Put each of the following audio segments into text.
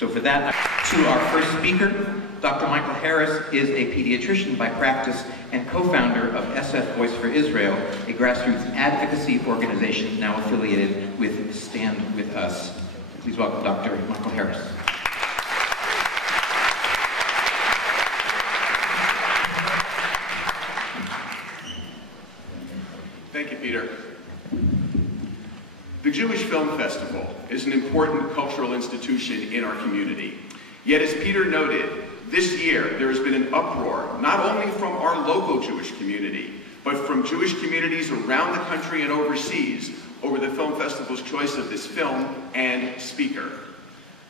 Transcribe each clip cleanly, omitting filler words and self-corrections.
So for that, to our first speaker, Dr. Michael Harris is a pediatrician by practice and co-founder of SF Voice for Israel, a grassroots advocacy organization now affiliated with StandWithus. Please welcome Dr. Michael Harris. Thank you, Peter. The Jewish Film Festival is an important cultural institution in our community. Yet, as Peter noted, this year there has been an uproar, not only from our local Jewish community, but from Jewish communities around the country and overseas over the film festival's choice of this film and speaker.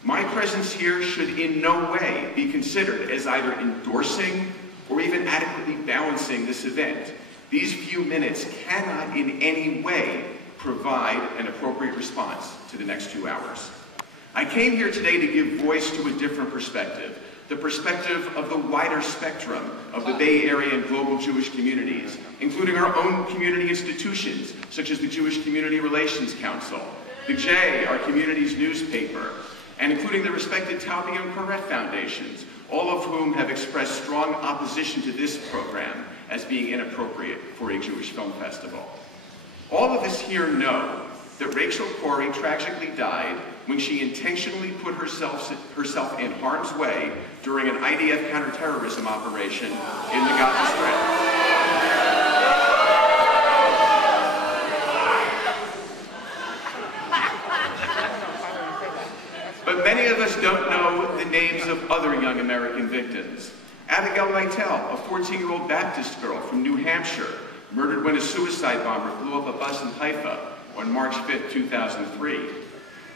My presence here should in no way be considered as either endorsing or even adequately balancing this event. These few minutes cannot in any way provide an appropriate response to the next 2 hours. I came here today to give voice to a different perspective, the perspective of the wider spectrum of the Bay Area and global Jewish communities, including our own community institutions, such as the Jewish Community Relations Council, the J, our community's newspaper, and including the respected Talpi and Corrie foundations, all of whom have expressed strong opposition to this program as being inappropriate for a Jewish film festival. All of us here know that Rachel Corrie tragically died when she intentionally put herself in harm's way during an IDF counterterrorism operation in the Gaza Strip. But many of us don't know the names of other young American victims. Abigail Lytle, a 14-year-old Baptist girl from New Hampshire, murdered when a suicide bomber blew up a bus in Haifa on March 5, 2003.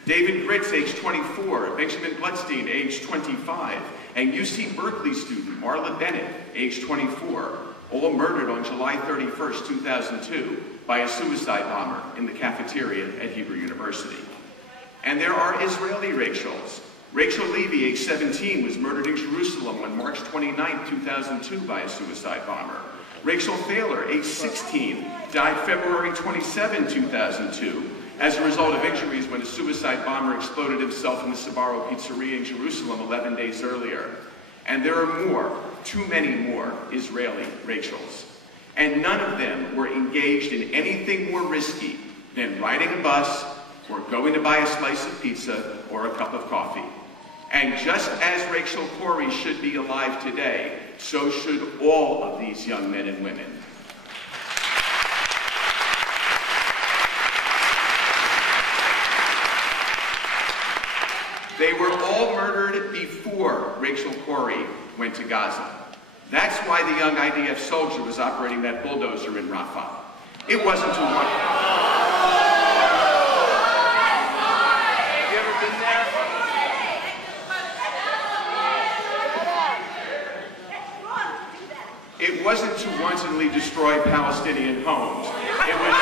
David Gritz, age 24, Benjamin Bloodstein, age 25, and UC Berkeley student Marla Bennett, age 24, all murdered on July 31st, 2002 by a suicide bomber in the cafeteria at Hebrew University. And there are Israeli Rachels. Rachel Levy, age 17, was murdered in Jerusalem on March 29, 2002 by a suicide bomber. Rachel Thaler, age 16, died February 27, 2002, as a result of injuries when a suicide bomber exploded himself in the Sbarro Pizzeria in Jerusalem 11 days earlier. And there are more, too many more, Israeli Rachels. And none of them were engaged in anything more risky than riding a bus or going to buy a slice of pizza or a cup of coffee. And just as Rachel Corrie should be alive today, so should all of these young men and women. They were all murdered before Rachel Corrie went to Gaza. That's why the young IDF soldier was operating that bulldozer in Rafah. It wasn't too much. Have you ever been there? It wasn't to wantonly destroy Palestinian homes. It was...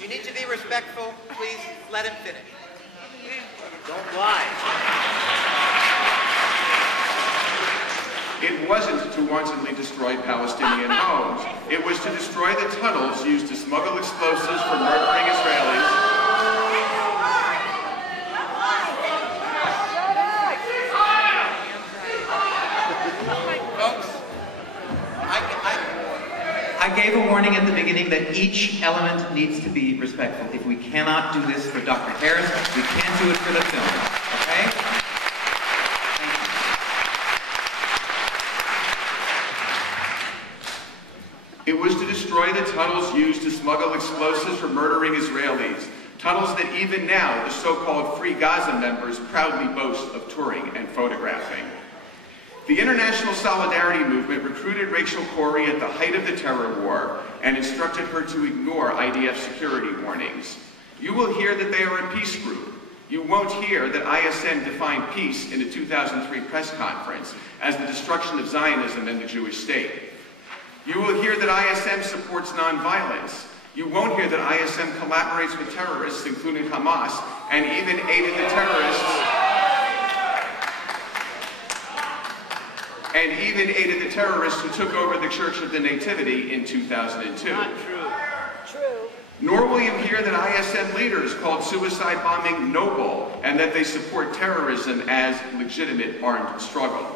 You need to be respectful. Please let him finish. Don't lie. It wasn't to wantonly destroy Palestinian homes. It was to destroy the tunnels used to smuggle explosives for murdering Israelis. Folks, I gave a warning at the beginning that each element needs to be respectful. If we cannot do this for Dr. Harris, we can't do it for the film, okay? It was to destroy the tunnels used to smuggle explosives for murdering Israelis. Tunnels that even now the so-called Free Gaza members proudly boast of touring and photographing. The International Solidarity Movement recruited Rachel Corrie at the height of the terror war and instructed her to ignore IDF security warnings. You will hear that they are a peace group. You won't hear that ISM defined peace in a 2003 press conference as the destruction of Zionism and the Jewish state. You will hear that ISM supports nonviolence. You won't hear that ISM collaborates with terrorists, including Hamas, and even aided the terrorists. and even aided the terrorists who took over the Church of the Nativity in 2002. Not true. True. Nor will you hear that ISM leaders called suicide bombing noble and that they support terrorism as legitimate armed struggle.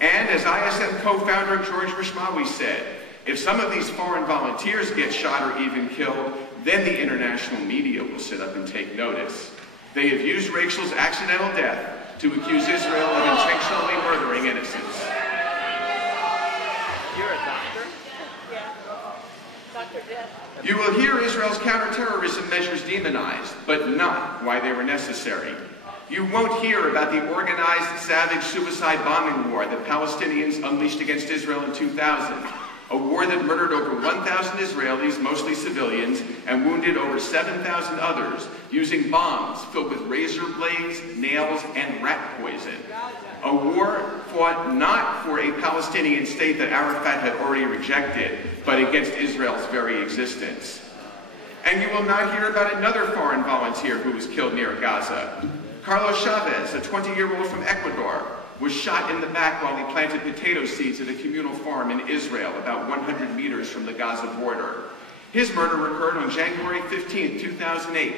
And as ISM co-founder George Rishmawi said, if some of these foreign volunteers get shot or even killed, then the international media will sit up and take notice. They have used Rachel's accidental death to accuse Israel of intentionally murdering innocents. You're a doctor? Yeah. Dr. Jeff. You will hear Israel's counterterrorism measures demonized, but not why they were necessary. You won't hear about the organized, savage suicide bombing war that Palestinians unleashed against Israel in 2000, a war that murdered over 1,000 Israelis, mostly civilians, and wounded over 7,000 others, using bombs filled with razor blades, nails, and rat poison. A war fought not for a Palestinian state that Arafat had already rejected, but against Israel's very existence. And you will not hear about another foreign volunteer who was killed near Gaza. Carlos Chavez, a 20-year-old from Ecuador, was shot in the back while he planted potato seeds at a communal farm in Israel, about 100 meters from the Gaza border. His murder occurred on January 15, 2008,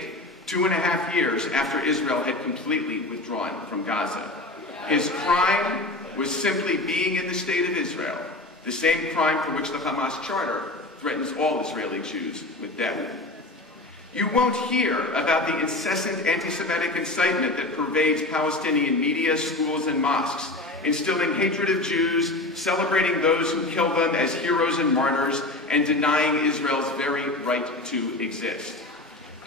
2.5 years after Israel had completely withdrawn from Gaza. His crime was simply being in the state of Israel, the same crime for which the Hamas Charter threatens all Israeli Jews with death. You won't hear about the incessant anti-Semitic incitement that pervades Palestinian media, schools, and mosques, instilling hatred of Jews, celebrating those who kill them as heroes and martyrs, and denying Israel's very right to exist.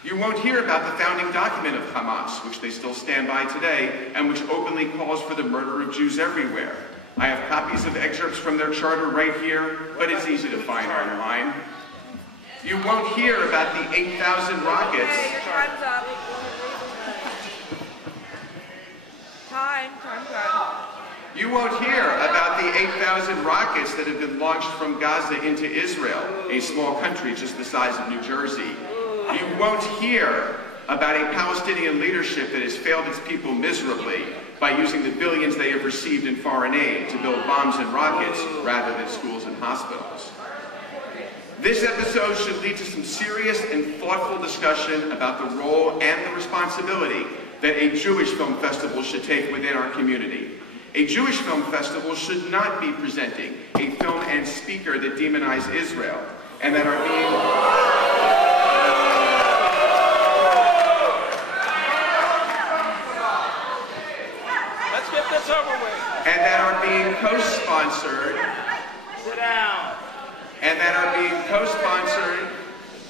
You won't hear about the founding document of Hamas, which they still stand by today, and which openly calls for the murder of Jews everywhere. I have copies of excerpts from their charter right here, but it's easy to find online. You won't hear about the 8,000 rockets. Okay, your time's up. Time. You won't hear about the 8,000 rockets that have been launched from Gaza into Israel, a small country just the size of New Jersey. You won't hear about a Palestinian leadership that has failed its people miserably by using the billions they have received in foreign aid to build bombs and rockets rather than schools and hospitals. This episode should lead to some serious and thoughtful discussion about the role and the responsibility that a Jewish film festival should take within our community. A Jewish film festival should not be presenting a film and speaker that demonize Israel and that are being... Let's get this over with. and that are being co-sponsored Sit down. and that are being co-sponsored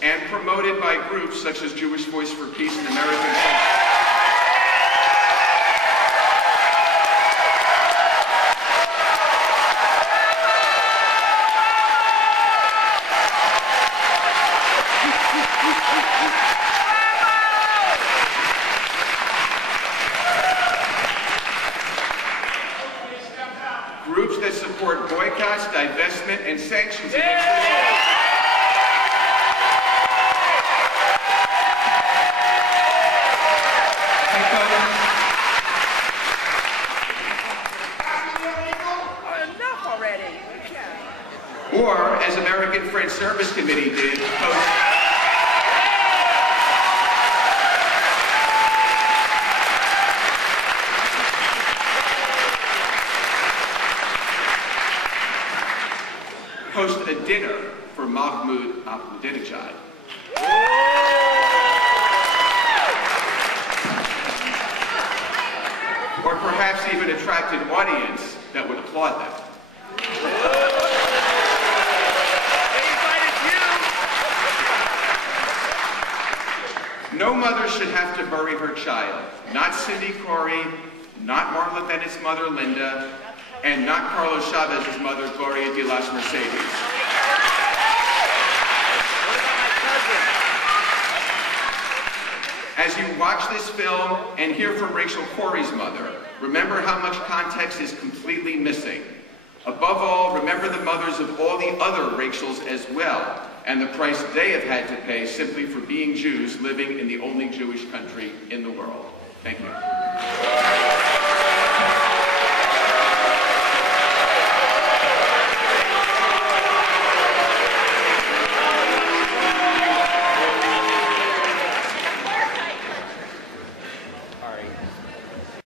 and promoted by groups such as Jewish Voice for Peace and American Center. Groups that support boycotts, divestment, and sanctions against Israel. Enough already. Or, as American Friends Service Committee did, host a dinner for Mahmoud Ahmadinejad. Or perhaps even attract an audience that would applaud them. No mother should have to bury her child. Not Cindy Corrie, not Marla Bennett's mother, Linda, and not Carlos Chavez's mother, Gloria de las Mercedes. As you watch this film and hear from Rachel Corrie's mother, remember how much context is completely missing. Above all, remember the mothers of all the other Rachels as well, and the price they have had to pay simply for being Jews living in the only Jewish country in the world. Thank you.